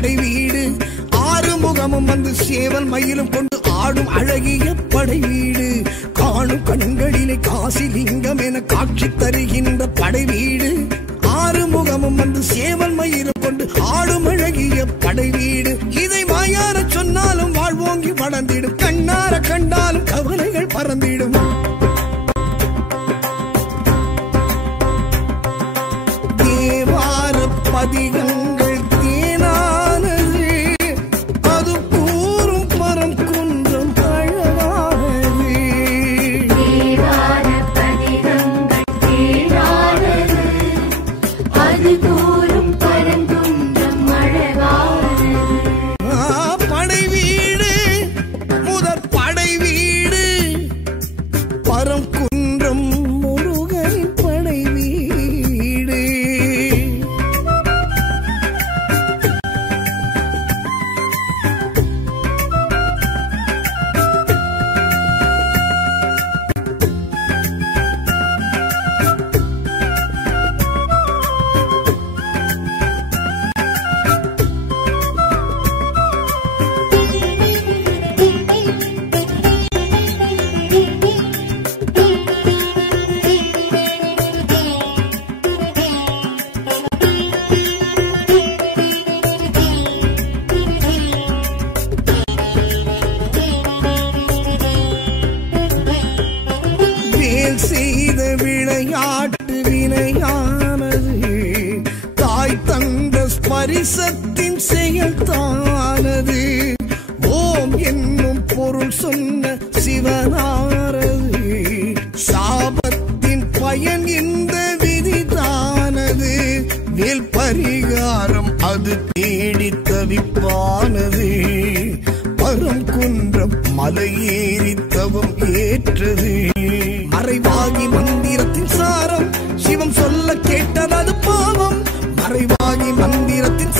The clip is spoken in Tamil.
படை வீடு. ஆறு முகமும் வந்து சேவல் மயிலும் கொண்டு ஆடும் அழகிய படை வீடு. காணும் கண்களிலே காசிலிங்கம் என காட்சி தருகின்ற படை வீடு. ஆறு முகமும் வந்து சேவல் மயிலும் கொண்டு ஆடும் அழகிய படை வீடு. இதை வாயார சொன்னாலும் வாழ்வோங்கி வளர்ந்திடும், கண்ணார கண்டாலும் கவலைகள் பறந்திடும். தேவார பதிகங்கள் தேனானது, அது கூறும் பரம் குன்றம் அழகானது. தேவார பதிகங்கள் தேனானது, அது கூறும் பரங்குன்றம் அழகானது. படை வீடு முதற் படை வீடு, பரம் குன்றம் முருகனின் படை வீடு. வேல் செய்த விளையாட்டு வினையானது, தாய் தந்த ஸ்பரிசத்தின் செயல் தானது. ஓம் என்னும் பொருள் சொன்ன சிவனாரது, சாபத்தின் பயன் இந்த விதிதானது. வேல் பரிகாரம் அது தேடி தவிப்பானது, பரம் குன்றம் மலையேறி தவம் ஏற்றது. மறைவாகி மந்திரத்தின் சாரம் சிவம் சொல்ல கேட்டது பாவம். மறைவாகி மந்திரத்தின்